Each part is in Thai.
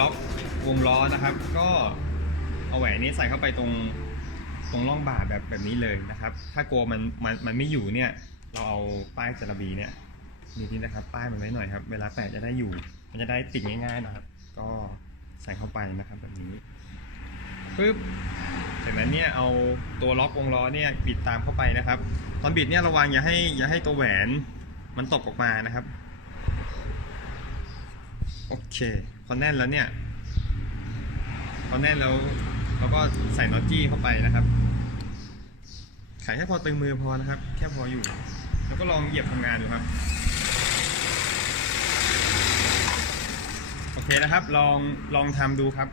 ล็อก็เอาแหวนนี้ใส่เข้าไปตรงตรงร่องบ่าแบบแบบนี้เลยนะครับ ถ้ากลัวมันมันมันไม่อยู่เนี่ย เราเอาป้ายจระบีเนี่ยนี่นี่นะครับ ป้ายมันไว้หน่อยครับ เวลาแปะจะได้อยู่ มันจะได้ติดง่ายๆนะครับ ก็ใส่เข้าไปนะครับแบบนี้ปึ๊บจากนั้นเนี่ยเอาตัวล็อกวงล้อเนี่ยบิดตามเข้าไปนะครับ ตอนบิดเนี่ยระวังอย่าให้อย่าให้ตัวแหวนมันตกออกมานะครับ โอเค พอแน่นแล้วเนี่ย พอแน่นแล้วเราก็ใส่น็อตจี้เข้าไปนะครับขายแค่พอตึงมือพอนะครับ แค่พออยู่ แล้วก็ลองเหยียบทำงานดูครับ โอเคนะครับ ลองลองทำดูครับ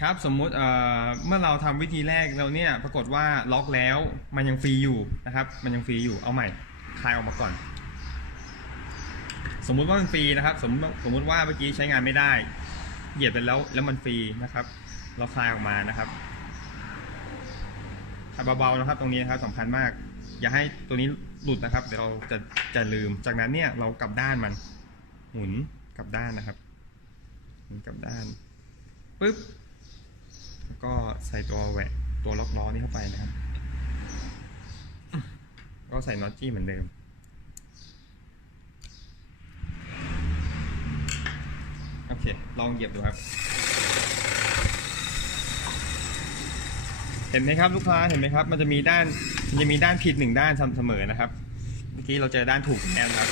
ครับสมมุติเอ่อเมื่อเราทำวิธีแรกแล้วเนี่ย ปรากฏว่าล็อกแล้วมันยังฟรีอยู่นะครับ มันยังฟรีอยู่ เอาใหม่คลายออกมาก่อน สมมุติว่ามันฟรีนะครับ สมมติสมมุติว่าเมื่อกี้ใช้งานไม่ได้ เหยียบไปแล้วแล้วมันฟรีนะครับ เราคลายออกมานะครับเบาๆนะครับ ตรงนี้นะครับสำคัญมาก อย่าให้ตัวนี้หลุดนะครับ เดี๋ยวเราจะจะลืม จากนั้นเนี่ยเรากลับด้านมัน หมุนกลับด้านนะครับหมุนกลับด้านปึ๊บแล้วก็ใส่ตัวแหวกตัวล็อกล้อนี้เข้าไปนะครับ ก็ใส่น็อตจี้เหมือนเดิม โอเค ลองเหยียบดูครับ เห็นไหมครับลูกค้าเห็นไหมครับ มันจะมีด้านมันจะมีด้านผิดหนึ่งด้านเสมอนะครับ เมื่อกี้เราเจอด้านถูกแล้วนครับ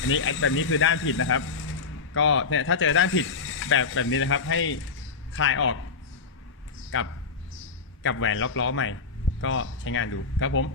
อันนี้แบบนี้คือด้านผิดนะครับ ก็เนี่ยถ้าเจอด้านผิดแบบแบบนี้นะครับ ให้คลายออกกับกับแหวนล็อกล้อใหม่ ก็ใช้งานดูครับผม